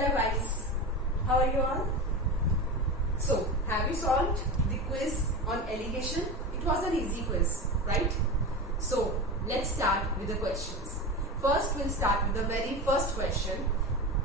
Hello guys, how are you all? So, have you solved the quiz on alligation? It was an easy quiz, right? So, let's start with the questions. First, we'll start with the very first question.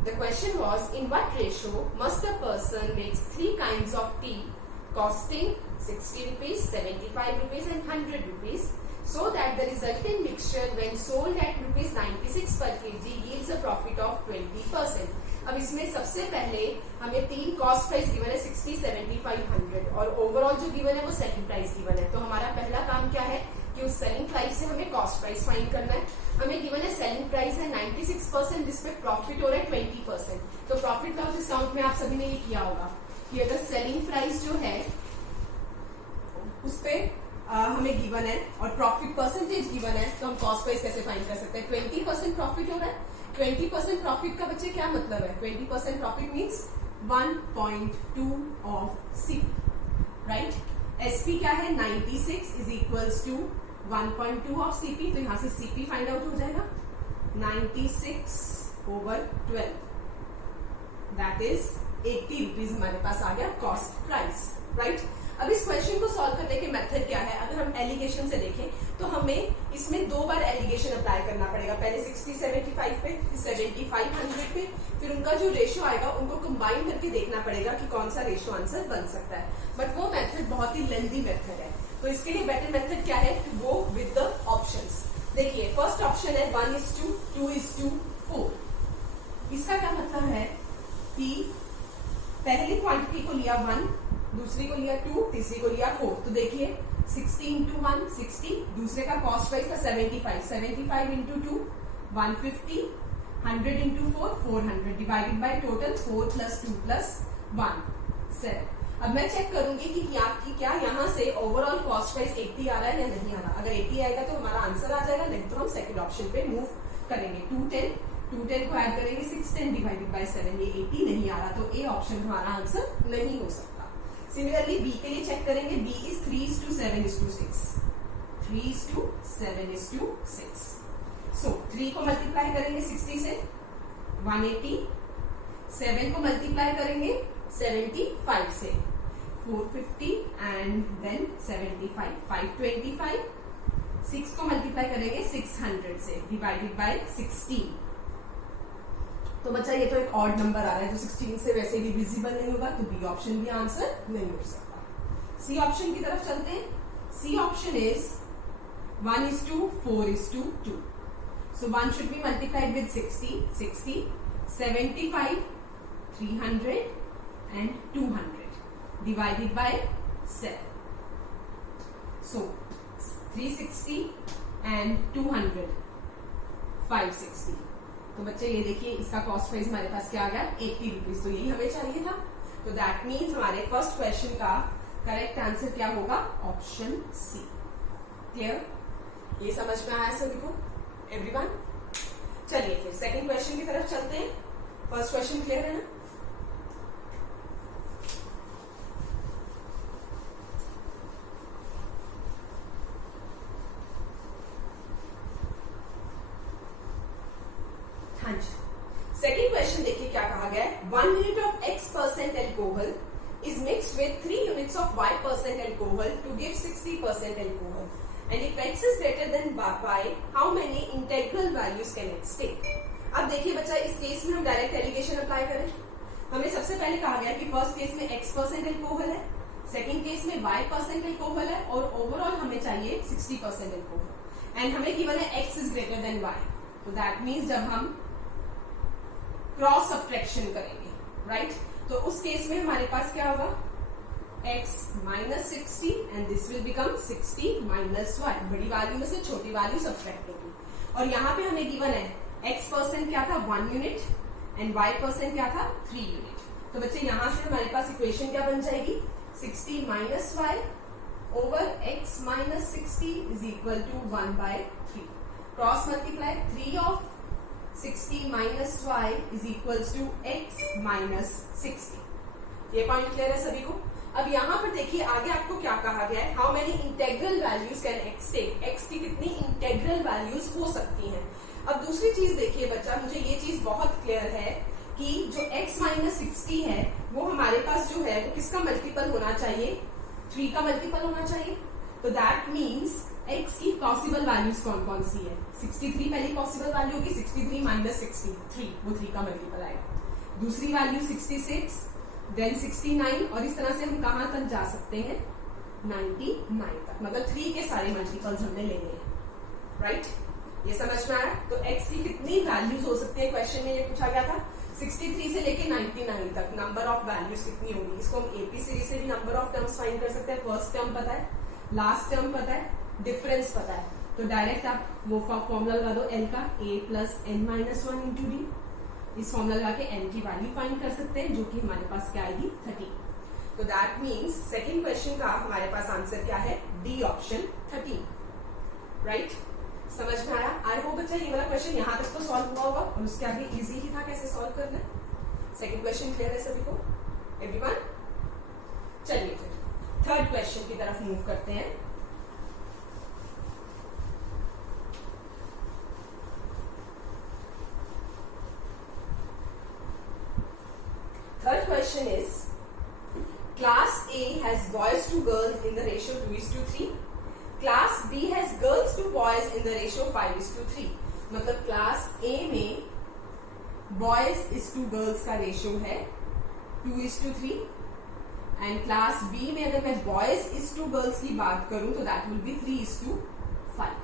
The question was, in what ratio must a person make 3 kinds of tea costing 60 rupees, 75 rupees and 100 rupees so that the resulting mixture when sold at rupees 96 per kg yields a profit of 20%. अब इसमें सबसे पहले हमें 3 cost price given है 60, 75, 100 और overall जो given है वो सेलिंग प्राइस गिवन है। तो हमारा पहला काम क्या है कि उस सेलिंग प्राइस से हमें कॉस्ट प्राइस फाइंड करना है। हमें गिवन है सेलिंग प्राइस है 96% जिसमें प्रॉफिट हो रहा है 20%। तो प्रॉफिट लॉस डिस्काउंट में आप सभी ने ये किया होगा कि अगर सेलिंग प्राइस जो है उस पे हमें गिवन है और प्रॉफिट परसेंटेज गिवन है तो हम कॉस्ट प्राइस कैसे फाइंड कर सकते हैं। 20% प्रॉफिट हो रहा है। 20% प्रॉफिट का बच्चे क्या मतलब है? 20% profit means 1.2 of CP, right. SP क्या है? 96 is equals to 1.2 of CP. तो यहां से सीपी फाइंड आउट हो जाएगा 96/12, दैट इज 80 रुपीज हमारे पास आ गया कॉस्ट प्राइस, राइट। अब इस क्वेश्चन को सॉल्व करने के मेथड क्या है? अगर हम एलिगेशन से देखें तो हमें इसमें 2 बार एलिगेशन अप्लाई करना पड़ेगा। पहले 60, 75 पे, 75, 100 पे, फिर उनका जो रेशो आएगा उनको कंबाइन करके देखना पड़ेगा कि कौन सा रेशो आंसर बन सकता है। बट वो मेथड बहुत ही लेंथी मेथड है, तो इसके लिए बेटर मेथड क्या है? To go with the options. देखिए फर्स्ट ऑप्शन है 1:2, 2:4। इसका क्या मतलब है कि पहली क्वांटिटी को लिया 1, दूसरी को लिया 2, तीसरी को लिया 4। तो देखिए 60 into 1 60, दूसरे का कॉस्ट प्राइस था 75, 75 into 2 150, 100 into 4 400 divided by total 4 + 2 + 1 7। अब मैं चेक करूंगी कि क्या यहाँ से ओवरऑल कॉस्ट प्राइस 80 आ रहा है या नहीं आ रहा। अगर 80 आएगा तो हमारा आंसर आ जाएगा, नहीं तो हम सेकंड ऑप्शन पे मूव करेंगे। 210 को ऐड करेंगे 610 डिवाइडेड बाय 7, ये 80 नहीं आ रहा तो ए ऑप्शन हमारा आंसर नहीं हो सकता। सिमिलरली बी के लिए चेक करेंगे। B is 3:7:6, 3:7:6। सो 3 को मल्टीप्लाई करेंगे 60 से 180, 7 को मल्टीप्लाई करेंगे 75 से 450 एंड देन 75, 525। 6 को मल्टीप्लाई करेंगे 600 से डिवाइडेड बाय 16। तो बच्चा ये तो एक ऑड नंबर आ रहा है जो 16 से वैसे भी विजिबल नहीं होगा, तो बी ऑप्शन भी आंसर नहीं हो सकता। सी ऑप्शन की तरफ चलते हैं। C option is 1:4:2। So 1 should be multiplied with 60, 75, 300 and 200 divided by 7। So 360 and 200 560। तो बच्चे ये देखिए इसका कॉस्ट प्राइस हमारे पास क्या आ गया? 80 रुपीज। तो यही हमें चाहिए था। तो दैट मीन्स हमारे फर्स्ट क्वेश्चन का करेक्ट आंसर क्या होगा? Option C. क्लियर? ये समझ में आया सभी को? एवरीवन? चलिए फिर सेकंड क्वेश्चन की तरफ चलते हैं। फर्स्ट क्वेश्चन क्लियर है ना? सेकेंड क्वेश्चन देखिए क्या कहा गया है। 1 unit of X% alcohol is mixed with 3 units of Y% alcohol to give 60% alcohol. And if X is greater than Y, how many integral values can X take? अब देखिए बच्चा इस केस में हम डायरेक्ट एलिगेशन अप्लाई करें। हमें सबसे पहले कहा गया कि फर्स्ट केस में X% alcohol है, सेकेंड केस में Y% alcohol है और ओवरऑल हमें चाहिए 60% alcohol। एंड हमें गिवन है X is greater than Y। तो दैट मीन्स जब हम क्रॉस सब्ट्रैक्शन करेंगे, राइट, तो उस केस में हमारे पास क्या होगा? x - 60 and this will become 60 - y। बड़ी वैल्यू में से छोटी वैल्यू सब्ट्रैक्ट होगी। और यहाँ पे हमें गिवन है x% क्या था? 1 यूनिट एंड y% क्या था? 3 यूनिट। तो बच्चे यहां से हमारे पास इक्वेशन क्या बन जाएगी? 60 - y over x - 60 is equal to 1/3। Cross multiply 3 of 60 - y is equals to x - 60। ये पॉइंट क्लियर है सभी को? अब यहाँ पर देखिए आगे आपको क्या कहा गया है, how many integral values can X take, X की कितनी इंटेग्रल वैल्यूज हो सकती हैं। अब दूसरी चीज देखिए बच्चा, मुझे ये चीज बहुत क्लियर है कि जो x माइनस 60 है वो हमारे पास जो है वो किसका मल्टीपल होना चाहिए, 3 का मल्टीपल होना चाहिए। तो दैट मीन्स x की पॉसिबल वैल्यूज कौन कौन सी है, 63 पहली पॉसिबल वैल्यू होगी, 63 माइनस 63 वो 3 का मल्टीपल आएगा। दूसरी वैल्यू 66, देन 69 और इस तरह से हम कहां तक जा सकते हैं 99 तक, मतलब 3 के सारे मल्टीपल्स हमने लेने हैं, राइट? ये समझ में आया? तो x की कितनी वैल्यूज हो सकती है, क्वेश्चन में ये पूछा गया था 63 से लेके 99 तक नंबर ऑफ वैल्यूज कितनी होगी। इसको हम एपी सीरीज से भी नंबर ऑफ टर्म्स फाइंड कर सकते हैं। फर्स्ट टर्म पता है, लास्ट टर्म पता है, डिफरेंस पता है, तो डायरेक्ट आप वो फॉर्मूला लगा दो l का a plus n minus 1 into D. इस फॉर्मूला लगा के n की वैल्यू फाइंड कर सकते हैं जो कि हमारे पास क्या आएगी 30। तो दैट मीन्स सेकेंड क्वेश्चन का हमारे पास आंसर क्या है, डी ऑप्शन 30, राइट? समझ में आया? आई होप बच्चा ये वाला क्वेश्चन यहाँ तक तो सॉल्व हुआ होगा और उसके आगे इजी ही था कैसे सॉल्व करना है। सेकंड क्वेश्चन क्लियर है सभी को, एवरीवन? चलिए फिर थर्ड क्वेश्चन की तरफ मूव करते हैं। Third question is class A has boys to girls in the ratio 2:3, class B has girls to boys in the ratio 5:3। मतलब क्लास A में boys is to girls का ratio है 2:3 and class B में अगर मैं boys is to girls की बात करूं तो that will be 3:5।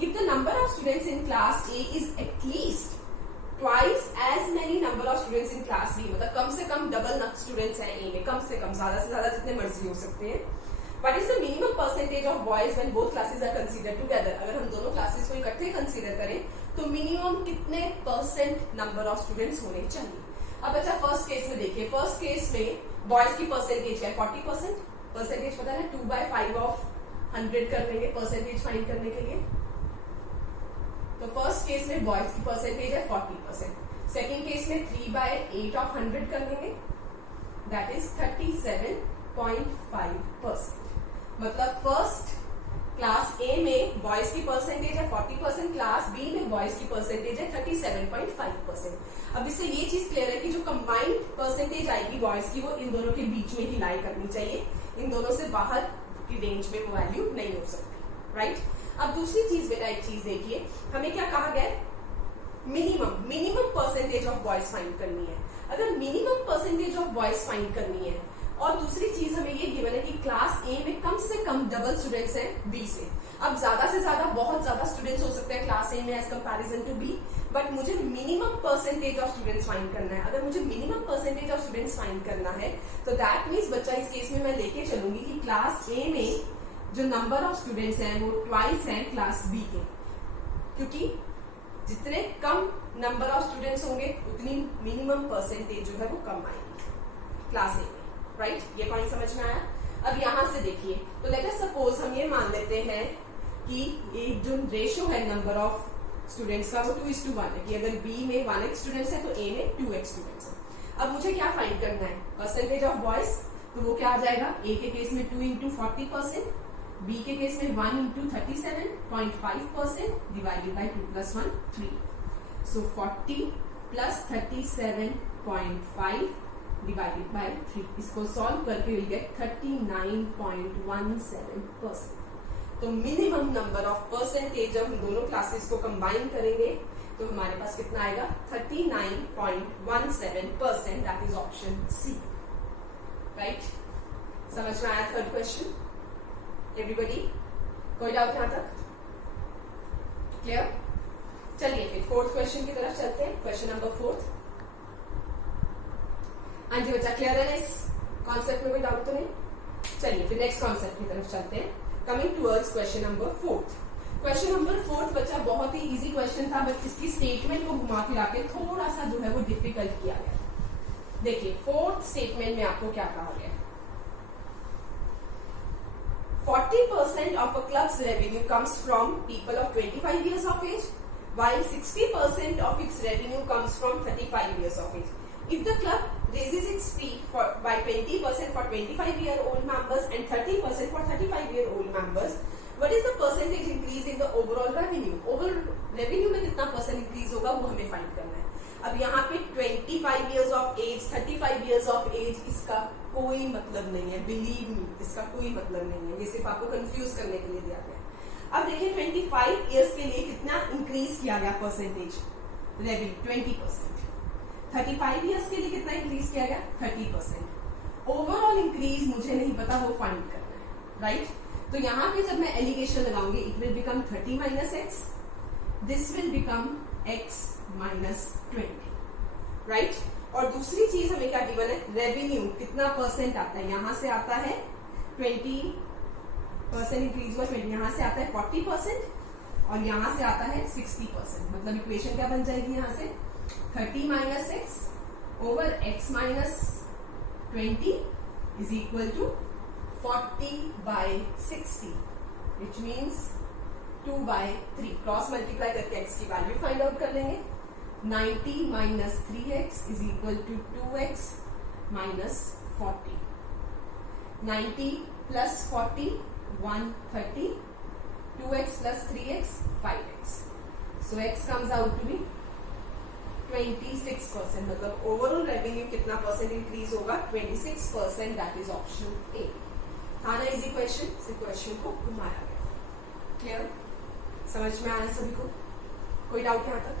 If the number of students in class A is at least twice as many number of students in class B, मतलब कम से कम डबल स्टूडेंट्स हैं A में, कम से कम, ज्यादा से ज्यादा जितने मर्जी हो सकते हैं। What is the minimum percentage of boys when both classes are considered together? अगर हम दोनों क्लासेस को इकट्ठे कंसीडर करें तो मिनिमम कितने परसेंट नंबर ऑफ स्टूडेंट्स होने चाहिए। अब बच्चा फर्स्ट केस में देखिए, फर्स्ट केस में बॉयज की परसेंटेज है 40%, परसेंटेज पता है 2/5 ऑफ 100 कर लेंगे परसेंटेज फाइंड करने के लिए। तो फर्स्ट केस में बॉयज की परसेंटेज है 40%, सेकेंड केस में 3/8 ऑफ 100 कर लेंगे, दैट इज 37.5%। मतलब फर्स्ट क्लास ए में बॉयज की परसेंटेज है 40%, क्लास बी में बॉयज की परसेंटेज है 37.5%। अब इससे ये चीज क्लियर है कि जो कंबाइंड परसेंटेज आएगी बॉयज की वो इन दोनों के बीच में ही लाई करनी चाहिए, इन दोनों से बाहर की रेंज में वो वैल्यू नहीं हो सकती, राइट? अब दूसरी चीज बेटा, एक चीज देखिए, हमें क्या कहा गया, minimum percentage of boys find करनी है। अगर minimum percentage of boys find करनी है और दूसरी चीज हमें ये गिवन है कि क्लास ए में कम से कम डबल स्टूडेंट्स हैं बी से। अब ज्यादा से ज्यादा बहुत ज्यादा स्टूडेंट्स हो सकते हैं क्लास ए में as comparison to B, but मुझे minimum percentage of students find करना है। अगर मुझे minimum percentage of students find करना है तो दैट मीन्स बच्चा इस केस में मैं लेके चलूंगी कि क्लास ए में जो नंबर ऑफ स्टूडेंट्स हैं वो ट्वाइस हैं क्लास बी के, क्योंकि जितने कम नंबर ऑफ स्टूडेंट्स होंगे उतनी मिनिमम परसेंटेज जो है वो कम आएगी क्लास ए में, राइट? ये पॉइंट समझ में आया? अब यहां से देखिए, तो लेट अस सपोज हम ये मान लेते हैं कि ये जो रेशियो है नंबर ऑफ स्टूडेंट्स का वो 2:1 है, कि अगर बी में 1x स्टूडेंट्स है तो ए में 2x स्टूडेंट्स है। अब मुझे क्या फाइंड करना है, परसेंटेज ऑफ बॉयज, तो वो क्या आ जाएगा, ए के केस में 2 into 40%, बी के केस में 1 into 37.5% divided by 2 + 1 3। So 40 + 37.5 divided by 3, इसको सॉल्व करके विल गेट 39.17%। तो मिनिमम नंबर ऑफ परसेंटेज जब हम दोनों क्लासेस को कंबाइन करेंगे तो हमारे पास कितना आएगा 39.17%, that is option C, right? समझ में आया थर्ड क्वेश्चन? एवरीबडी, कोई डाउट यहां तक? क्लियर? चलिए फिर फोर्थ क्वेश्चन की तरफ चलते हैं, क्वेश्चन नंबर 4। हाँ जी बच्चा, क्लियर है इस कॉन्सेप्ट में, कोई डाउट तो नहीं? चलिए फिर नेक्स्ट कॉन्सेप्ट की तरफ चलते हैं, coming towards question number 4। Question number 4 बच्चा बहुत ही इजी क्वेश्चन था, बट इसकी स्टेटमेंट को घुमा फिरा के थोड़ा सा जो है वो डिफिकल्ट किया गया। देखिए फोर्थ स्टेटमेंट में आपको क्या कहा गया, 40% of a club's revenue comes from people of 25 years of age, while 60% of its revenue comes from 35 years of age. If the club raises its fee by 20% for 25-year-old members and 30% for 35-year-old members, what is the percentage increase in the overall revenue? Overall revenue में कितना percent increase होगा वो हमें find करना है। अब यहाँ पे 25 years of age, 35 years of age, इसका कोई मतलब नहीं है, बिलीव मी, इसका कोई मतलब नहीं है, ये सिर्फ आपको कंफ्यूज करने के लिए दिया गया। अब देखिए 25 years के लिए कितना इंक्रीज किया गया परसेंटेज रेवेन्यू, 20%। 35 years के लिए कितना इंक्रीज किया गया, 30%। ओवरऑल इंक्रीज मुझे नहीं पता, वो फाइंड करना है, राइट। तो यहाँ पे जब मैं एलिगेशन लगाऊंगी, it will become 30 minus x, this will become x minus 20, right. और दूसरी चीज हमें क्या गिवन है, रेवेन्यू कितना परसेंट आता है, यहां से आता है 20% इंक्रीज हुआ, 20 यहां से आता है 40% और यहां से आता है 60%। मतलब इक्वेशन क्या बन जाएगी यहां से, 30 minus x over x minus 20 is equal to 40 by 60, which means 2 by 3। Cross multiply करके x की वैल्यू फाइंड आउट कर लेंगे। 90 minus 3x is equal to 2x minus 40। 90 plus 40 130, 2x plus 3x 5x, so x comes out to be 26%। मतलब overall revenue कितना percent increase होगा, 26%, that is option A. था ना easy question, सिर्फ question को घुमाया गया। क्लियर, समझ में आया सभी को, कोई डाउट यहाँ तक?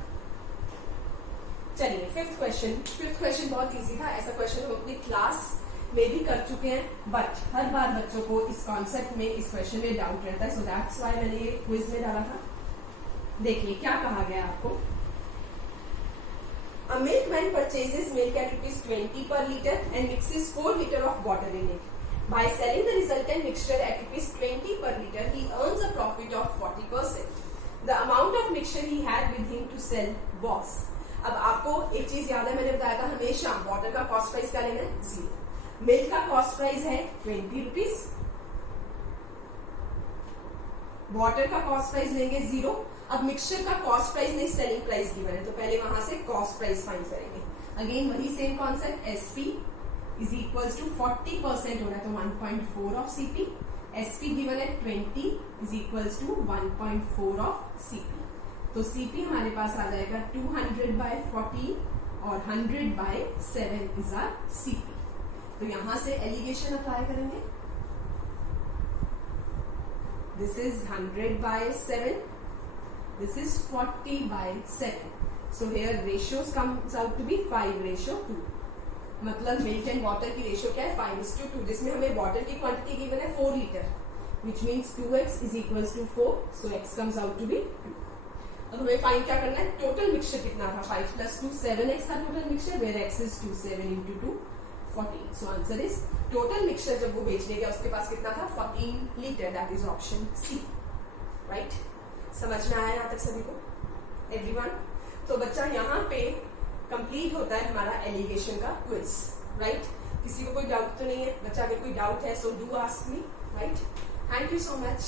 चलिए फिफ्थ क्वेश्चन बहुत इजी था, ऐसा क्वेश्चन हम अपनी क्लास में भी कर चुके हैं, बट हर बार बच्चों को इस कॉन्सेप्ट में, इस क्वेश्चन में डाउट रहता है, सो दैट्स व्हाई मैंने ये क्विज में डाला था। देखिए क्या कहा गया आपको, A milkman purchases milk at ₹20 per liter and mixes 4 liters of water in it. By selling the resultant mixture at ₹20 per liter, he earns a profit of 40%. The amount of mixture he had with him to sell was। अब आपको एक चीज याद है, मैंने बताया था हमेशा वाटर का कॉस्ट प्राइस क्या लेना है, 0। मिल्क का कॉस्ट प्राइस है 20 रुपीज, वाटर का कॉस्ट प्राइस लेंगे 0। अब मिक्सचर का कॉस्ट प्राइस नहीं, सेलिंग प्राइस गिवन है, तो पहले वहां से कॉस्ट प्राइस फाइंड करेंगे। अगेन वही same concept, SP is equals to 40% हो रहा है तो 1.4 ऑफ सीपी, एसपी गिवन है 20 is equals to 1.4 of CP. तो सीपी हमारे पास आ जाएगा 200/40 और 100/7 इज आर सीपी। तो यहां से एलिगेशन अप्लाई करेंगे, this is 100/7, this is 40/7, so here ratios comes out to be 5:2। मतलब मिल्क एंड वाटर की रेशियो क्या है, 5:2, जिसमें हमें वाटर की क्वांटिटी गिवन है 4 litre, which means 2x is equals to 4, so x comes out to be 2। अब हमें फाइंड क्या करना है, टोटल मिक्सचर कितना था, 5 + 2 7x था total mixture, where x is 2, 7 × 2 14, so answer is total mixture जब वो बेचने गया उसके पास कितना था, 14 litre, that is option C, right. समझ में आया यहाँ तक सभी को, एवरीवन? तो बच्चा यहाँ पे कंप्लीट होता है हमारा एलिगेशन का क्विज, राइट। किसी को कोई डाउट तो नहीं है बच्चा? अगर कोई डाउट है so do ask me, right. Thank you so much.